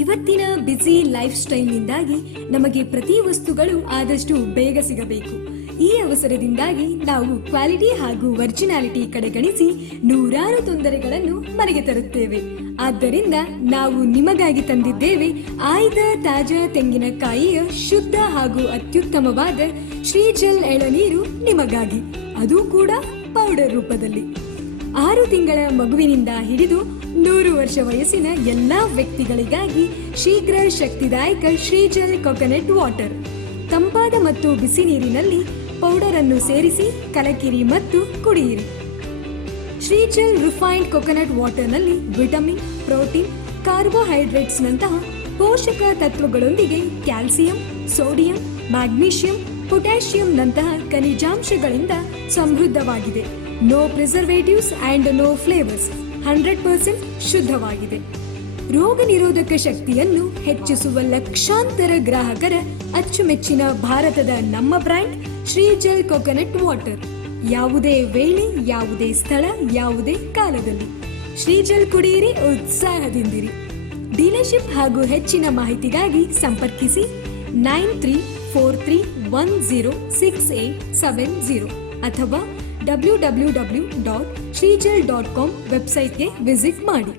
ಇವತ್ತಿನ busy life ಸ್ಟೈಲ್ನಿಂದಾಗಿ ನಮಗೆ ಪ್ರತಿ ವಸ್ತುಗಳು ಆದಷ್ಟು ಬೇಗ ಸಿಗಬೇಕು. ಈ ಅವಸರದಿಂದಾಗಿ ನಾವು ಕ್ವಾಲಿಟಿ ಹಾಗೂ ಒರಿಜಿನಾಲಿಟಿ ಕಡೆಗಣಿಸಿ ನೂರಾರು ತೊಂದರೆಗಳನ್ನು ಮನೆಗೆ ತರುತ್ತೇವೆ. ಆದ್ದರಿಂದ ನಾವು ನಿಮಗಾಗಿ ತಂದಿದ್ದೇವೆ ಆಯ್ದ ತಾಜಾ ತೆಂಗಿನಕಾಯಿಯ ಶುದ್ಧ ಹಾಗೂ ಅತ್ಯುತ್ತಮವಾದ ಶ್ರೀಜಲ್ ಎಳನೀರು ನಿಮಗಾಗಿ, ಅದು ಕೂಡ ಪೌಡರ್ ರೂಪದಲ್ಲಿ. 6 ತಿಂಗಳ ಮಗುವಿನಿಂದ ಹಿಡಿದು 100 ವರ್ಷ ವಯಸ್ಸಿನ ಎಲ್ಲಾ ವ್ಯಕ್ತಿಗಳಿಗಾಗಿ ಶೀಘ್ರ ಶಕ್ತಿದಾಯಕ ಶ್ರೀಜಲ್ ಕೊಕೊನಟ್ ವಾಟರ್. ತಂಪಾದ ಮತ್ತು ಬಿಸಿ ನೀರಿನಲ್ಲಿ ಪೌಡರ್ ಅನ್ನು ಸೇರಿಸಿ ಕಲಕಿರಿ ಮತ್ತು ಕುಡಿಯಿರಿ. ಶ್ರೀಜಲ್ ರಿಫೈನ್ಡ್ ಕೊಕೊನಟ್ ವಾಟರ್ನಲ್ಲಿ ವಿಟಮಿನ್, ಪ್ರೋಟೀನ್, ಕಾರ್ಬೋಹೈಡ್ರೇಟ್ಸ್ ನಂತಹ ಪೋಷಕ ತತ್ವಗಳೊಂದಿಗೆ ಕ್ಯಾಲ್ಸಿಯಂ, ಸೋಡಿಯಂ, ಮ್ಯಾಗ್ನೀಷಿಯಂ, ಪೊಟ್ಯಾಷಿಯಂ ನಂತಹ ಖನಿಜಾಂಶಗಳಿಂದ ಸಮೃದ್ಧವಾಗಿದೆ. No preservatives and no flavours, 100% ಶುದ್ಧವಾಗಿದೆ. ರೋಗ ನಿರೋಧಕ ಶಕ್ತಿಯನ್ನು ಹೆಚ್ಚಿಸುವ ಲಕ್ಷಾಂತರ ಗ್ರಾಹಕರ ಅಚ್ಚುಮೆಚ್ಚಿನ ಭಾರತದ ನಮ್ಮ ಬ್ರ್ಯಾಂಡ್ ಶ್ರೀಜಲ್ ಕೊಕೊನಟ್ ವಾಟರ್. ಯಾವುದೇ ವೇಳೆ, ಯಾವುದೇ ಸ್ಥಳ, ಯಾವುದೇ ಕಾಲದಲ್ಲಿ ಶ್ರೀಜಲ್ ಕುಡಿಯಿರಿ, ಉತ್ಸಾಹದಿಂದಿರಿ. ಡೀಲರ್ಶಿಪ್ ಹಾಗೂ ಹೆಚ್ಚಿನ ಮಾಹಿತಿಗಾಗಿ ಸಂಪರ್ಕಿಸಿ 9343106870 ಅಥವಾ www.srijal.com ವೆಬ್ಸೈಟ್ಗೆ ವಿಸಿಟ್ ಮಾಡಿ.